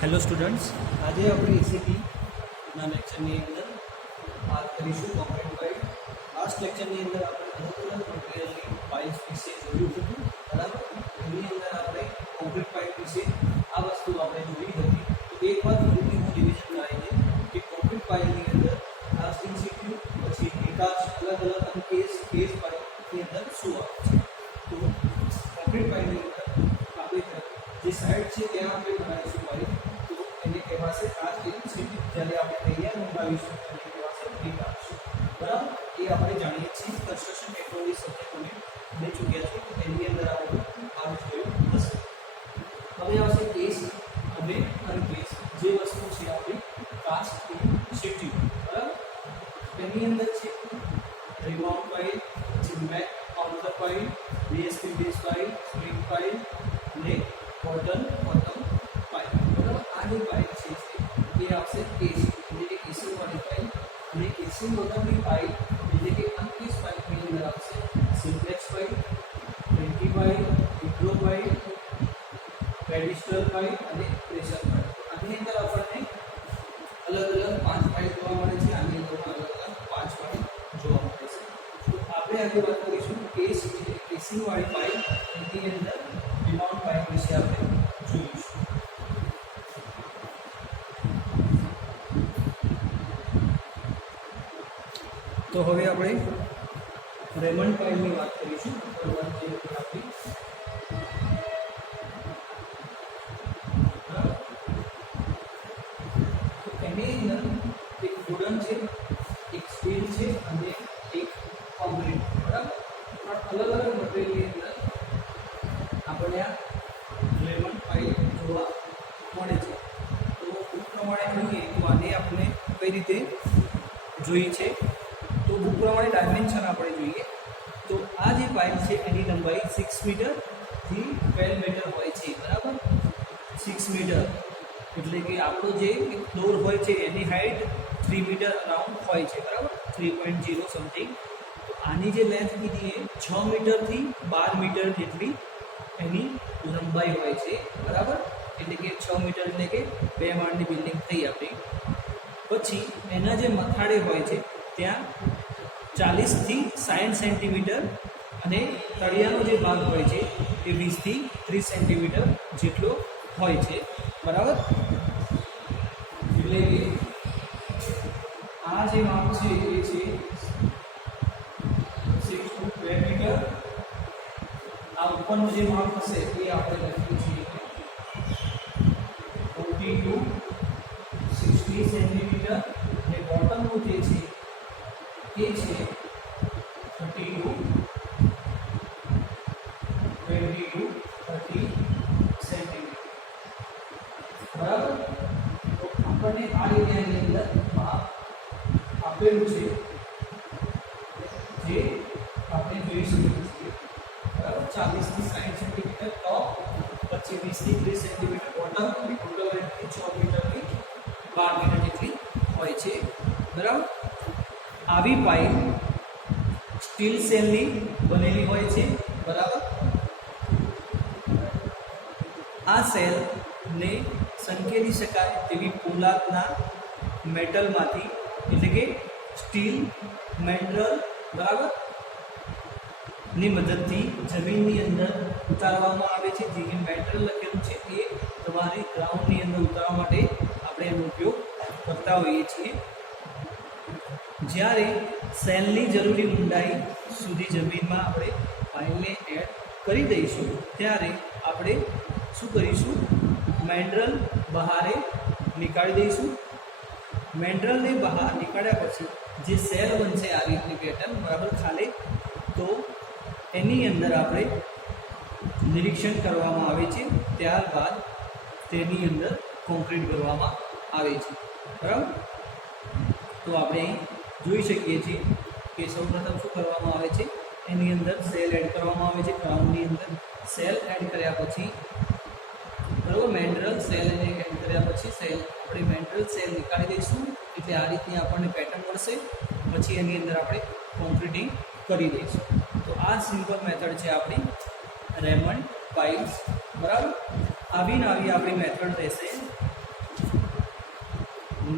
Hello students, આજે આપણે એસીટીના લેક્ચરની અંદર વાત કરીશું કોમ્પ્લેટ ફાઇલ. લાસ્ટ લેક્ચરની અંદર આપણે અલગ અલગ મટીરિયલની ફાઇલ્સ વિશે જોયું હતું, બરાબર. એની અંદર આપણે કોમ્પ્લેટ ફાઇલ વિશે આ વસ્તુ આપણે જોઈ હતી. તો એક વાર ફરીથી હું રિવિઝન કરાવી દઉં કે કોમ્પ્લેટ ફાઇલની અંદર ખાસ ઇન્સ્ટિટ્યુ પછી વિકાસ અલગ અલગ અને કેસ ફાઇલની અંદર શું આવે છે. તો કોમ્પ્લેટ ફાઇલની અંદર આપણે જે સાઇટ છે ત્યાં આપણે બનાવીશું ફાઇલ. તો એને કહેવાશે ખાસ ઇન્સ્ટિટ્યુ. જ્યારે આપણે તૈયાર મંગાવીશું એને કહેવાશે વિકાસ, બરાબર. એ આપણે જાણીએ છીએ, કન્સ્ટ્રક્શન ટેકનોલોજી સબ્જેક્ટ અમે લઈ ચૂક્યા છીએ, તો એની અંદર આપણે આ જોયું હશે. હવે આવશે કેસ અને અનકેસ. જે વસ્તુ છે આપણી કાસ્ટ ઇન્સ્ટિટ્યુ, બરાબર. એની અંદર છે રિબાઉન્ડ ફાઇલ, પછી make counter file, BSP base file, spring file અને બોટમ ફાઇલ, બરાબર. આ જે ફાઇલ છે એ આવશે કેસ એટલે કે કેસિંગ વાળી ફાઇલ, અને કેસિંગ વગરની ફાઇલ એટલે કે અનકેસ ફાઇલની અંદર આવશે સિમ્પ્લેક્સ ફાઇલ, ટ્વેન્ટી ફાઇલ, ઇન્ટ્રો ફાઇલ, રેડિસ્ટર ફાઇલ અને પ્રેશર ફાઇલ. આની અંદર આપણને અલગ અલગ 5 ફાઇલ જોવા મળે છે. આની અંદર અલગ અલગ 5 ફાઇલ જોવા મળે છે. તો આપણે આજે વાત કરીશું કેસ એટલે કેસિંગ વાળી ફાઇલ. એની અંદર રિબાઉન્ડ ફાઇલ વિશે આપણે જોઈશું. તો હવે આપણે રેમન્ડ ફાઇલની વાત કરીશું. એની અંદર એક વુડન છે, એક સ્ટીલ છે અને એક કોન્ક્રીટ, બરાબર. પણ અલગ અલગ મટીરિયલની અંદર આપણને આ રેમન્ડ ફાઇલ જોવા મળે છે. તો બુક પ્રમાણે જોઈએ તો આને આપણે કઈ રીતે જોઈએ છે, તો બુક પ્રમાણે ડાયમેન્શન આપણે જોઈએ તો આ જે ફાઇલ છે એની લંબાઈ 6 મીટરથી 12 મીટર હોય છે, બરાબર. 6 મીટર એટલે કે આપણો જે ફ્લોર હોય છે એની હાઇટ 3 મીટર અરાઉન્ડ હોય છે, બરાબર. 3.0 સમથિંગ. તો આની જે લેન્થ કીધી એ 6 મીટરથી 12 મીટર જેટલી એની લંબાઈ હોય છે, બરાબર. એટલે કે 6 મીટર એટલે કે 2 માળની બિલ્ડિંગ થઈ આપણી. પછી એના જે મથાળે હોય છે ત્યાં 40 થી 60 સેન્ટીમીટર અને તળિયાનો જે ભાગ હોય છે એ 20 થી 30 સેન્ટીમીટર જેટલો હોય છે, બરાબર. એટલે કે આ જે માપ છે એ છે 6 to 12 મીટર. આ ઉપરનું જે માપ હશે એ આપણે લખીએ છીએ 40 to 60 સેન્ટીમીટર અને બોટમનું જે છે એ છે 30 to 30 સેન્ટીમીટર, બરાબર. તો આપણને આ એરિયાની અંદર માપ આપેલું છે જે આપણે જોઈ શકીએ છીએ, બરાબર. 40 થી 60 સેન્ટીમીટર ટોપ, પછી 20 થી 30 સેન્ટીમીટર બોટમ અને ટોટલ લેન્થ 6 મીટરથી 12 મીટર જેટલી હોય છે, બરાબર. આવી પાઇપ સ્ટીલ સેલની બનેલી હોય છે, બરાબર. આ સેલને સંકેલી શકાય તેવી પોલાદના મેટલમાંથી એટલે કે સ્ટીલ મેટલ, બરાબર, ની મદદથી જમીનની અંદર ઉતારવામાં આવે છે. જે મેટલ લખેલું છે એ તમારે ગ્રાઉન્ડની અંદર ઉતારવા માટે આપણે એનો ઉપયોગ કરતા હોઈએ છીએ. જ્યારે સેલની જરૂરી ઊંડાઈ સુધી જમીનમાં આપણે ફાઇલને એડ કરી દઈશું ત્યારે આપણે શું કરીશું, મેન્ડ્રલ બહારે નીકાળી દઈશું. મેન્ડ્રલને બહાર નીકાળ્યા પછી જે સેલ બનશે આ રીતની પેટર્ન, બરાબર, ખાલી. તો એની અંદર આપણે નિરીક્ષણ કરવામાં આવે છે. ત્યારબાદ તેની અંદર કોન્ક્રીટ કરવામાં આવે છે, બરાબર. તો આપણે જોઈ શકીએ છીએ કે સૌપ્રથમ શું કરવામાં આવે છે, એની અંદર સેલ એડ કરવામાં આવે છે. ગ્રાઉન્ડની અંદર સેલ એડ કર્યા પછી, બરાબર, મેન્ડ્રલ સેલ એડ કર્યા પછી આપણે મેન્ડ્રલ સેલ નીકાળી દઈશું. એટલે આ રીતની આપણને પેટર્ન મળશે. પછી એની અંદર આપણે કોન્ક્રીટિંગ કરી દઈશું. તો આ સિમ્પલ મેથડ છે આપણી રેમન્ડ ફાઇલ્સ, બરાબર. આવી ને આવી આપણી મેથડ રહેશે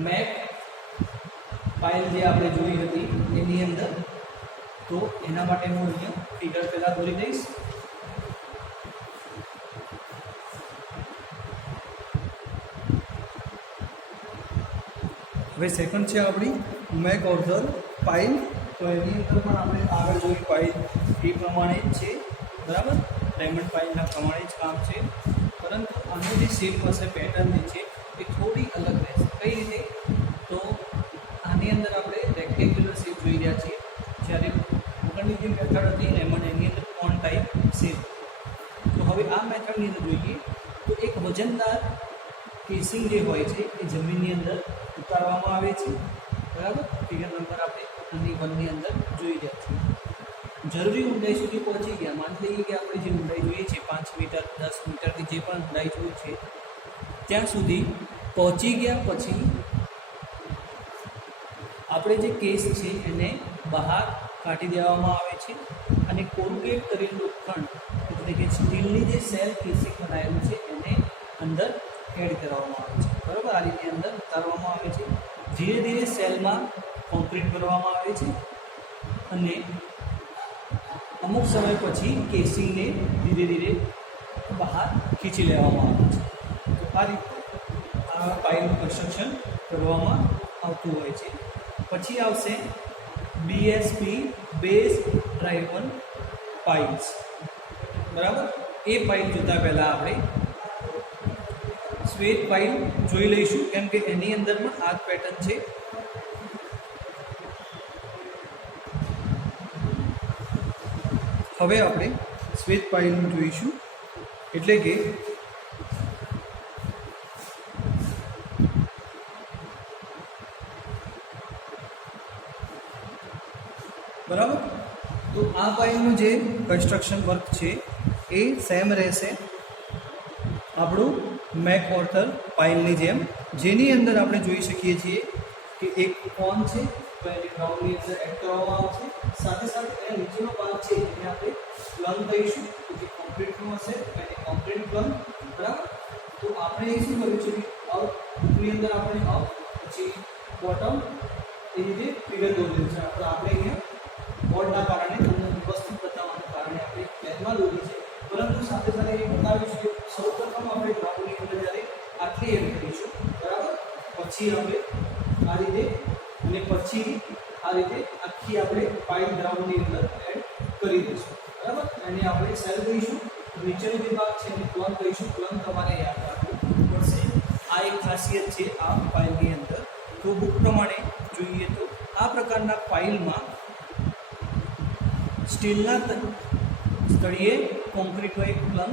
મેક પાઇલ જે આપણે જોઈ હતી એની અંદર, તો એના માટે હું અહીંયા ફિગર પહેલાં દોરી દઈશ. હવે સેકન્ડ છે આપણી મેક ઓર્ધર પાઇલ. તો એની અંદર પણ આપણે આગળ જોઈ પાઇલ એ પ્રમાણે જ છે, બરાબર, ડાયમંડ પાઇલના પ્રમાણે જ કામ છે. પરંતુ આની જે શેપ હશે, પેટર્ન જે છે એ થોડી અલગ રહેશે. કઈ રીતે? તો આની અંદર આપણે રેક્ટેન્ગ્યુલર શેપ જોઈ રહ્યા છીએ, જ્યારે આગળની જે મેથડ હતી એમાં એની અંદર કોન ટાઈપ શેપ. તો હવે આ મેથડની અંદર જોઈએ તો એક વજનદાર કેસિંગ જે હોય છે એ જમીનની અંદર ઉતારવામાં આવે છે, બરાબર. ફિગર નંબર આપણે આની 1 ની અંદર જોઈ રહ્યા છીએ. જરૂરી ઊંડાઈ સુધી પહોંચી ગયા. માની લઈએ કે આપણે જે ઊંડાઈ જોઈએ છે 5 મીટર 10 મીટરથી જે પણ ઊંડાઈ જોઈએ છે ત્યાં સુધી પહોંચી ગયા પછી આપણે જે કેસ છે એને બહાર કાઢી દેવામાં આવે છે અને કોરુગેટ કરેલું લોખંડ એટલે કે સ્ટીલની જે સેલ કેસિંગ બનાવેલું છે એને અંદર એડ કરવામાં આવે છે, બરાબર. આ રીતે અંદર ઉતારવામાં આવે છે. ધીરે ધીરે સેલમાં કોન્ક્રીટ કરવામાં આવે છે અને અમુક સમય પછી કેસિંગને ધીરે ધીરે બહાર ખીચી લેવામાં આવે છે. તો આ રીતે આ પાઇલનું કન્સ્ટ્રક્શન કરવામાં આવતું હોય છે. પછી આવશે બીએસપી બેઝ ડ્રાઇવન પાઇલ્સ, બરાબર. એ પાઇલ જોતા પહેલાં આપણે સ્વેત પાઇલ જોઈ લઈશું, કેમ કે એની અંદર પણ આ પેટર્ન છે. હવે આપણે શ્વેત પાઇલનું જોઈશું, એટલે કે બરાબર. તો આ પાઇલનું જે કન્સ્ટ્રક્શન વર્ક છે એ સેમ રહેશે આપણું મેક ઓર્થર પાઇલની જેમ, જેની અંદર આપણે જોઈ શકીએ છીએ કે એક કોન છે તો એને ગ્રાઉન્ડની અંદર એડ કરવામાં આવશે. સાથે સાથે એના નીચેનો ભાગ છે એને આપણે પ્લમ કહીશું, જે કોન્ક્રીટનું હશે એને કોન્ક્રીટ પ્લમ, બરાબર. તો આપણે એ શું કર્યું છે કે ઉપરની અંદર આપણે અપ પછી બોટમ એ રીતે ફિગર દોરેલું છે. આપણે અહીંયા બોર્ડના કારણે તમને વ્યવસ્થિત બતાવવાના કારણે આપણે પ્લેનમાં દોરી છે, પરંતુ સાથે સાથે એ બતાવીશું કે સૌપ્રથમ આપણે ગ્રાઉન્ડની અંદર જ્યારે આટલી એડ કરીશું, બરાબર. પછી આપણે આ રીતે અને પછી આ રીતે આખી આપણે પાઇલ ગ્રાઉન્ડની અંદર એડ કરી દઈશું, બરાબર. એને આપણે સેલ કહીશું. નીચેનો જે ભાગ છે એને પ્લમ કહીશું. પ્લમ તમારે યાદ રાખવું પડશે. આ એક ખાસિયત છે આ પાઇલની અંદર. તો બુક પ્રમાણે જોઈએ તો આ પ્રકારના પાઇલમાં સ્ટીલના તળિયે કોન્ક્રીટનો એક પ્લમ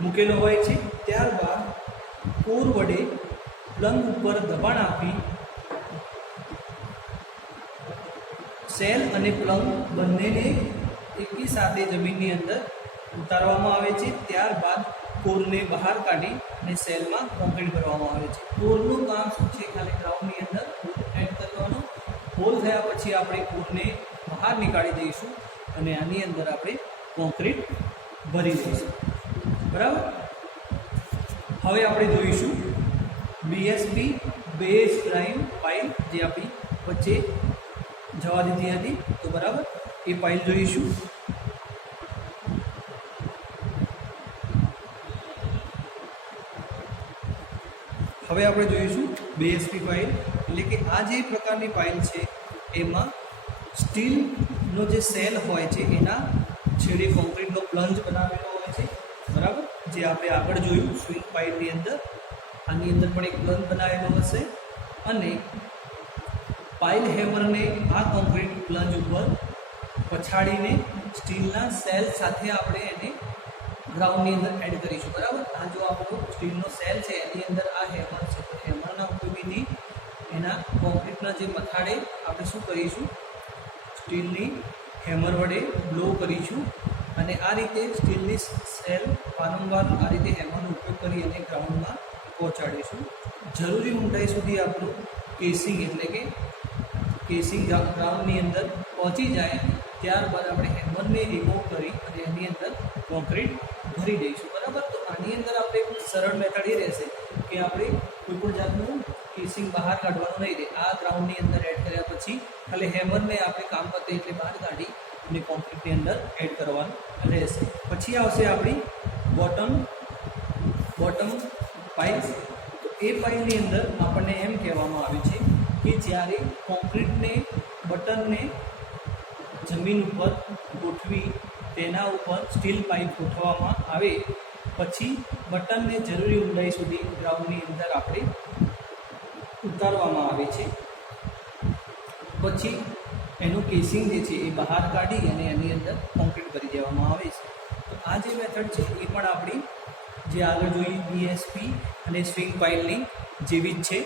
મૂકેલો હોય છે. ત્યારબાદ કોર વડે પ્લમ ઉપર દબાણ આપી સેલ અને પ્લમ બંનેને એકી સાથે જમીનની અંદર ઉતારવામાં આવે છે. ત્યારબાદ કોરને બહાર કાઢી અને સેલમાં કોન્ક્રીટ કરવામાં આવે છે. કોરનું કામ શું છે? ખાલી ગ્રાઉન્ડની અંદર એડ કરવાનું. હોલ થયા પછી આપણે કોરને બહાર નીકાળી દઈશું અને આની અંદર આપણે કોન્ક્રીટ ભરી દઈશું, બરાબર. હવે આપણે જોઈશું બીએસપી બેઝ ડ્રાઇવ પાઇલ, જે આપણી વચ્ચે જવા દીધી હતી, તો બરાબર એ પાઇલ જોઈશું. હવે આપણે જોઈશું બીએસપી પાઇલ, એટલે કે આ જે પ્રકારની પાઇલ છે એમાં સ્ટીલનો જે સેલ હોય છે એના છેડે કોન્ક્રીટનો પ્લંજ બનાવેલો હોય છે, બરાબર. જે આપણે આગળ જોયું સ્વિંગ પાઇલની અંદર, આની અંદર પણ એક પ્લંજ બનાવેલો હશે અને પાઇલ હેમરને આ કોન્ક્રીટ પ્લંજ ઉપર પછાડીને સ્ટીલના સેલ સાથે આપણે એને ગ્રાઉન્ડની અંદર એડ કરીશું, બરાબર. આ જો આપણો સ્ટીલનો સેલ છે એની અંદર આ હેમર છે, તો હેમરના ઉપયોગીથી એના કોન્ક્રીટના જે મથાળે આપણે શું કરીશું? સ્ટીલની હેમર વડે બ્લો કરીશું અને આ રીતે સ્ટીલની સેલ વારંવાર આ રીતે હેમરનો ઉપયોગ કરી અને ગ્રાઉન્ડમાં પહોંચાડીશું. જરૂરી ઊંડાઈ સુધી આપણું કેસિંગ એટલે કે કેસિંગ ગ્રાઉન્ડની અંદર પહોંચી જાય ત્યારબાદ આપણે હેમરને રિમૂવ કરી અને એની અંદર કોન્ક્રીટ ભરી દઈશું, બરાબર. તો આની અંદર આપણે એક સરળ મેથડ એ રહેશે કે આપણે કોઈપણ જાતનું કેસિંગ બહાર કાઢવાનું નહીં રહે. આ ગ્રાઉન્ડની અંદર એડ કર્યા પછી ખાલી હેમરને આપણે કામ પતે એટલે બહાર કાઢી અને કોન્ક્રીટની અંદર એડ કરવાનું રહેશે. પછી આવશે આપણી બોટમ પાઇપ. તો એ પાઇપની અંદર આપણને એમ કહેવામાં આવે છે કે જ્યારે કોન્ક્રીટને બટનને જમીન ઉપર ગોઠવી તેના ઉપર સ્ટીલ પાઇપ ગોઠવવામાં આવે પછી બટનને જરૂરી ઊંડાઈ સુધી ગ્રાઉન્ડની અંદર આપણે ઉતારવામાં આવે છે. પછી એનું કેસિંગ જે છે એ બહાર કાઢી અને એની અંદર કોન્ક્રીટ ભરી દેવામાં આવે છે. તો આ જે મેથડ છે એ પણ આપણી જે આગળ જોઈ બીએસપી અને સ્વિંગ પાઇલની જેવી જ છે.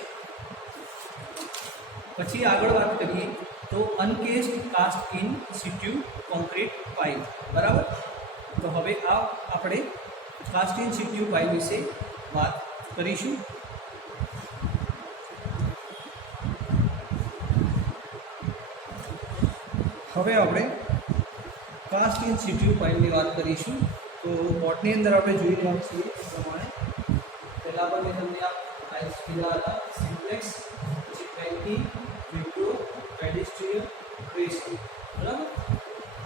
પછી આગળ વાત કરીએ તો અનકેસ્ડ કાસ્ટ ઇન સિટ્યુ કોન્ક્રીટ પાઇપ. બરાબર. તો હવે આ આપણે કાસ્ટ ઇન સિટ્યુ પાઇપ વિશે વાત કરીશું. હવે આપણે કાસ્ટ ઇન સિટ્યુ પાઇપની વાત કરીશું. તો બોટની અંદર આપણે જોઈ રહ્યા છીએ એ પ્રમાણે પહેલાં પણ મેં તમને આ પાઇપ્સ કીધા હતા સિમ્પ્લેક્સ, પછી ફ્રેન્કી, વિન્ડો, પેડિસ્ટ્રીયલ, રેસ્ક્યુ. બરાબર.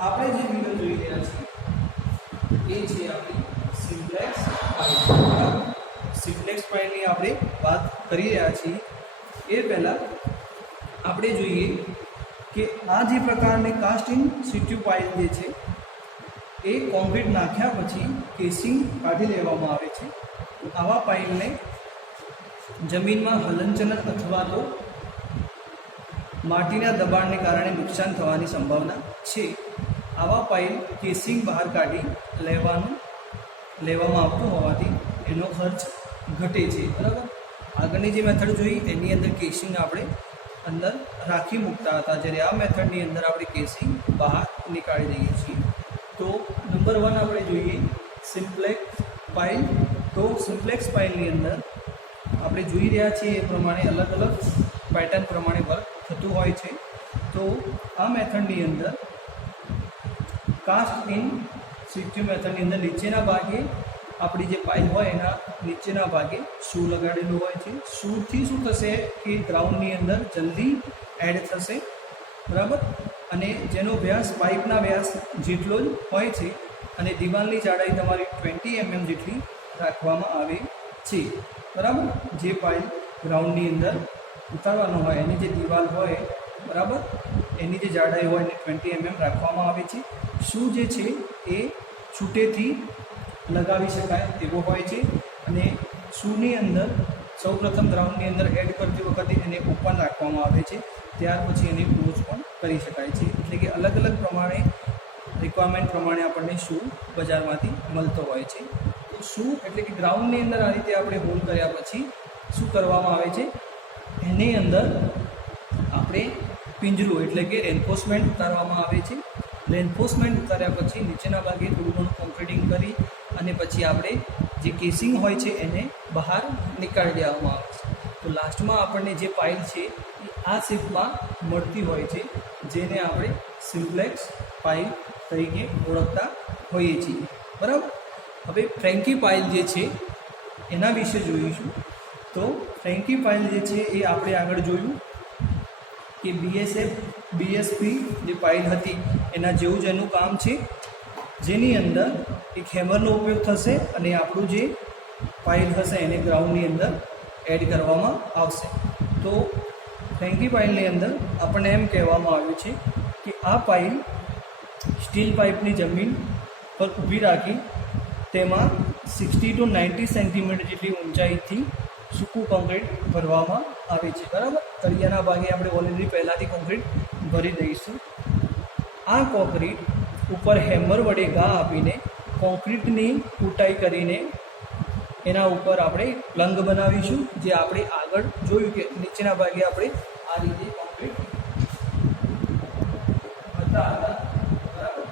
આપણે જે વિડીયો જોઈ રહ્યા છીએ એ છે આપણી સિમ્પ્લેક્સ પાઇપ. બરાબર. સિમ્પ્લેક્સ પાઇપની આપણે વાત કરી રહ્યા છીએ એ પહેલાં આપણે જોઈએ કે આ જે પ્રકારની કાસ્ટ ઇન સિટ્યુ પાઇપ જે છે એ કોન્ક્રીટ નાખ્યા પછી કેસિંગ કાઢી લેવામાં આવે છે. આવા પાઇપને જમીનમાં હલનચલન અથવા તો માટીના દબાણને કારણે નુકસાન થવાની સંભાવના છે. આવા પાઇપ કેસિંગ બહાર કાઢી લેવામાં આવતું હોવાથી એનો ખર્ચ ઘટે છે. બરાબર. આગળની જે મેથડ જોઈ એની અંદર કેસિંગ આપણે અંદર રાખી મૂકતા હતા, જ્યારે આ મેથડની અંદર આપણે કેસિંગ બહાર નીકાળી દઈએ છીએ. તો નંબર 1 આપણે જોઈએ સિમ્પ્લેક્સ પાઇલ. તો સિમ્પ્લેક્સ પાઇલની અંદર આપણે જોઈ રહ્યા છીએ એ પ્રમાણે અલગ અલગ પેટર્ન પ્રમાણે વર્ક થતું હોય છે. તો આ મેથડની અંદર કાસ્ટ ઇન સિટ્યુ મેથડની અંદર નીચેના ભાગે આપણી જે પાઇલ હોય એના નીચેના ભાગે શૂ લગાડેલું હોય છે. શૂથી શું થશે કે ગ્રાઉન્ડની અંદર જલ્દી એડ થશે. બરાબર. અને જેનો વ્યાસ પાઇપના વ્યાસ જેટલો જ હોય છે અને દિવાલની જાડાઈ તમારી 20 mm જેટલી રાખવામાં આવે છે. બરાબર. જે પાઇપ ગ્રાઉન્ડની અંદર ઉતારવાનો હોય એની જે દિવાલ હોય, બરાબર, એની જે જાડાઈ હોય એને 20 mm રાખવામાં આવે છે. શૂ જે છે એ છૂટેથી લગાવી શકાય તેવો હોય છે અને શૂની અંદર સૌપ્રથમ ગ્રાઉન્ડની અંદર એડ કરતી વખતે એને ઓપન રાખવામાં આવે છે. ત્યાર પછી એને ક્લોઝ પણ કરી શકાય છે. એટલે કે અલગ અલગ પ્રમાણે રિક્વાયરમેન્ટ પ્રમાણે આપણને શૂ બજારમાંથી મળતો હોય છે. તો શૂ એટલે કે ગ્રાઉન્ડની અંદર આ રીતે આપણે હોલ કર્યા પછી શું કરવામાં આવે છે, એની અંદર આપણે પિંજરું એટલે કે રેન્ફોર્સમેન્ટ ઉતારવામાં આવે છે. રેન્ફોર્સમેન્ટ ઉતાર્યા પછી નીચેના ભાગે થોડું ઘણું કોન્ક્રીટિંગ કરી અને પછી આપણે જે કેસિંગ હોય છે એને બહાર નીકાળી દેવામાં આવે છે. તો લાસ્ટમાં આપણને જે પાઇલ છે એ આ શેપમાં મળતી હોય છે, જેને આપણે સિમ્પ્લેક્સ પાઇલ તરીકે ઓળખતા હોઈએ છીએ. બરાબર. હવે ફ્રેન્કી પાઇલ જે છે એના વિશે જોઈશું. તો ફ્રેન્કી પાઇલ જે છે એ આપણે આગળ જોયું કે બીએસપી જે પાઇલ હતી એના જેવું જ એનું કામ છે, જેની અંદર એક હેમરનો ઉપયોગ થશે અને આપણું જે પાઇલ હશે એને ગ્રાઉન્ડની અંદર એડ કરવામાં આવશે. તો ફ્રેન્કી પાઇલની અંદર આપણને એમ કહેવામાં આવ્યું છે કે આ પાઇલ સ્ટીલ પાઇપની જમીન પર ઊભી રાખી તેમાં 60 to 90 સેન્ટીમીટર જેટલી ઊંચાઈથી સૂકું કોન્ક્રીટ ભરવામાં આવે છે. બરાબર. તળિયાના ભાગે આપણે ઓલરેડી પહેલાંથી કોન્ક્રીટ ભરી દઈશું. આ કોન્ક્રીટ ઉપર હેમર વડે ઘા આપીને કોન્ક્રીટની કૂટાઈ કરીને એના ઉપર આપણે પ્લંગ બનાવીશું, જે આપણે આગળ જોયું કે નીચેના ભાગે આપણે આ રીતે કોન્ક્રીટ ભરતા હતા. બરાબર.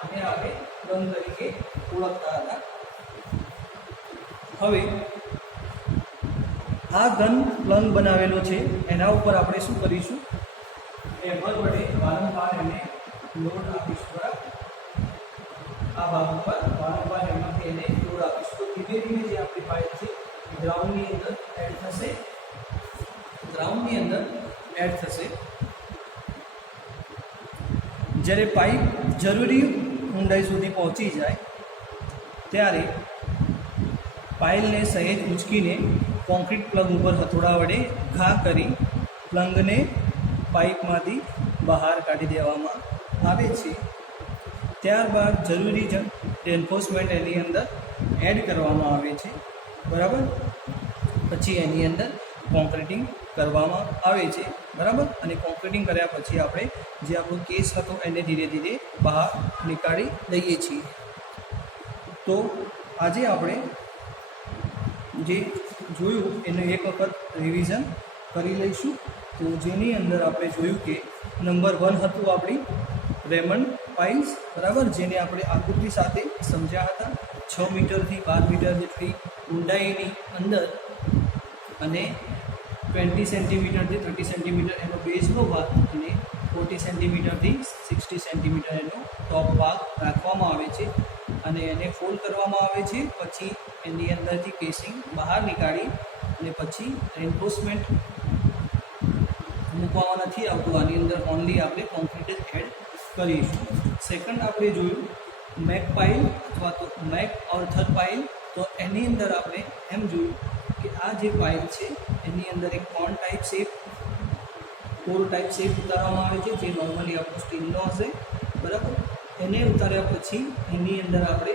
આને આપણે પ્લંગ તરીકે ઓળખતા હતા. હવે આ ઘન પ્લંગ બનાવેલો છે એના ઉપર આપણે શું કરીશું, હેમર વડે વારંવાર એને લોડ આપીશું. બરાબર. આ ભાગ ઉપર વારંવાર એમાંથી એને લોડ આપીશું. તો ધીમે ધીમે જે આપણી પાઇપ છે એ ગ્રાઉન્ડની અંદર એડ થશે ગ્રાઉન્ડની અંદર એડ થશે. જ્યારે પાઇપ જરૂરી ઊંડાઈ સુધી પહોંચી જાય ત્યારે પાઇલને સહેજ ઉંચકીને કોન્ક્રીટ પ્લગ ઉપર હથોડા વડે ઘા કરી પ્લગને પાઇપમાંથી બહાર કાઢી દેવામાં આવે છે. ત્યારબાદ જરૂરી રેન્ફોર્સમેન્ટ એની અંદર એડ કરવામાં આવે છે, બરાબર. પછી એની અંદર કોન્ક્રીટિંગ કરવામાં આવે છે, બરાબર. અને કોન્ક્રીટિંગ કર્યા પછી આપણે જે આપણો કેસ હતો એને ધીરે ધીરે બહાર નીકાળી દઈએ છીએ. તો આજે આપણે જે જોયું એનું એક વખત રિવિઝન કરી લઈશું. તો જેની અંદર આપણે જોયું કે નંબર 1 હતું આપણી રેમન્ડ પાઇલ્સ, બરાબર, જેને આપણે આકૃતિ સાથે સમજ્યા હતા. 6 મીટરથી 12 મીટર જેટલી ઊંડાઈની અંદર અને 20 સેન્ટીમીટરથી 30 સેન્ટીમીટર એનો બેઝનો ભાગ અને 40 સેન્ટીમીટરથી 60 સેન્ટીમીટર એનો ટોપ ભાગ રાખવામાં આવે છે અને એને ફોલ્ડ કરવામાં આવે છે. પછી એની અંદરથી કેસિંગ બહાર નીકાળી અને પછી રેન્ફોર્સમેન્ટ મૂકવામાં નથી આવતું. આની અંદર ઓનલી આપણે કોન્ક્રીટ જ એડ કરીશું. સેકન્ડ આપણે જોયું મેક પાઇલ અથવા તો મેક અર્થર પાઇલ. તો એની અંદર આપણે એમ જોયું કે આ જે પાઇલ છે એની અંદર એક cone type shape, core type shape ઉતારવામાં આવે છે, જે નોર્મલી આપણો સ્ટીલનો હશે, બરાબર. એને ઉતાર્યા પછી એની અંદર આપણે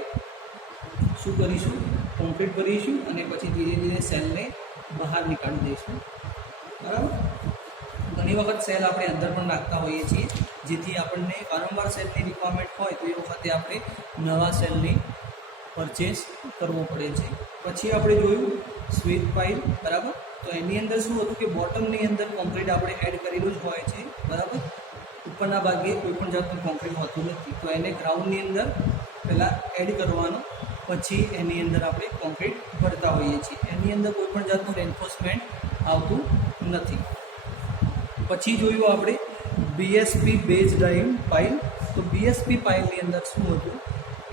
શું કરીશું, કોન્ક્રીટ ભરીશું અને પછી ધીરે ધીરે સેલને બહાર નીકાળી દઈશું, બરાબર. ઘણી વખત સેલ આપણે અંદર પણ નાખતા હોઈએ છીએ, જેથી આપણને વારંવાર સેલની રિક્વાયરમેન્ટ હોય તો એ વખતે આપણે નવા સેલની પરચેસ કરવો પડે છે. પછી આપણે જોયું સ્વીપ પાઇલ, બરાબર. તો એની અંદર શું હતું કે બોટમની અંદર કોન્ક્રીટ આપણે એડ કરેલું જ હોય છે, બરાબર. ઉપરના ભાગે કોઈ પણ જાતનું કોન્ક્રીટ હોતું નથી. તો એને ગ્રાઉન્ડની અંદર પહેલાં એડ કરવાનું, પછી એની અંદર આપણે કોન્ક્રીટ ભરતા હોઈએ છીએ. એની અંદર કોઈ પણ જાતનું રેન્ફોર્સમેન્ટ આવતું નથી. પછી જોયું આપણે બીએસપી બેઝ ડ્રાઇવ પાઇલ. તો બીએસપી પાઇલની અંદર શું હતું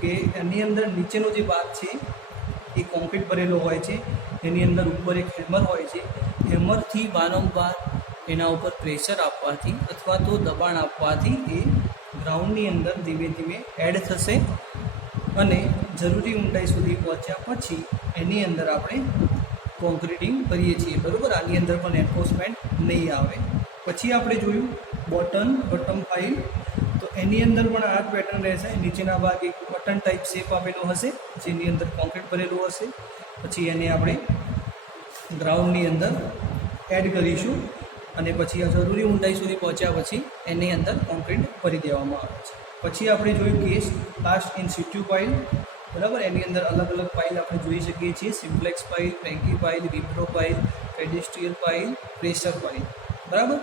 કે એની અંદર નીચેનો જે ભાગ છે એ કોન્ક્રીટ ભરેલો હોય છે. એની અંદર ઉપર એક હેમર હોય છે. હેમરથી વારંવાર એના ઉપર પ્રેશર આપવાથી અથવા તો દબાણ આપવાથી એ ગ્રાઉન્ડની અંદર ધીમે ધીમે એડ થશે અને જરૂરી ઊંડાઈ સુધી પહોંચ્યા પછી એની અંદર આપણે કોન્ક્રીટિંગ કરીએ છીએ, બરાબર. આની અંદર પણ એન્ફોર્સમેન્ટ નહીં આવે. પછી આપણે જોયું બટન પાઇલ. તો એની અંદર પણ આ પેટર્ન રહેશે. નીચેના ભાગ એક બટન ટાઈપ શેપ આપેલો હશે, જેની અંદર કોન્ક્રીટ ભરેલું હશે. પછી એને આપણે ગ્રાઉન્ડની અંદર એડ કરીશું અને પછી આ જરૂરી ઊંડાઈ સુધી પહોંચ્યા પછી એની અંદર કોન્ક્રીટ ભરી દેવામાં આવે છે. પછી આપણે જોયું કેસ કાસ્ટ ઇન સિટુ પાઇલ, બરાબર. એની અંદર અલગ અલગ પાઇલ આપણે જોઈ શકીએ છીએ. Simplex pile, Franki pile, vibro pile, pedestal pile, pressure pile, બરાબર.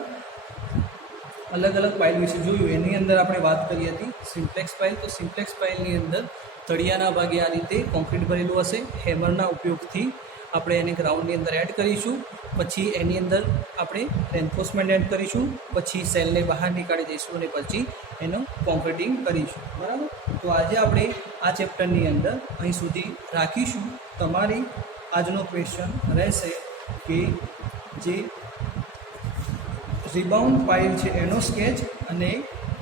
અલગ અલગ પાઇલ વિશે જોયું. એની અંદર આપણે વાત કરી હતી સિમ્પ્લેક્સ પાઇલ. તો સિમ્પ્લેક્સ પાઇલની અંદર તળિયાના ભાગે આ રીતે કોન્ક્રીટ ભરેલું હશે. હેમરના ઉપયોગથી આપણે એને ગ્રાઉન્ડની અંદર એડ કરીશું. પછી એની અંદર આપણે રેન્ફોર્સમેન્ટ એડ કરીશું. પછી સેલને બહાર નીકાળી દઈશું અને પછી એનું કોન્ક્રીટિંગ કરીશું, બરાબર. તો આજે આપણે આ ચેપ્ટરની અંદર અહીં સુધી રાખીશું. તમારી આજનો ક્વેશ્ચન રહેશે કે જે રિબાઉન્ડ પાઇલ છે એનો સ્કેચ અને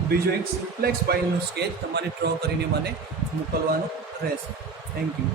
બીજો એક સિમ્પ્લેક્સ પાઇલનો સ્કેચ તમારે ડ્રો કરીને મને મોકલવાનો રહેશે. Thank you.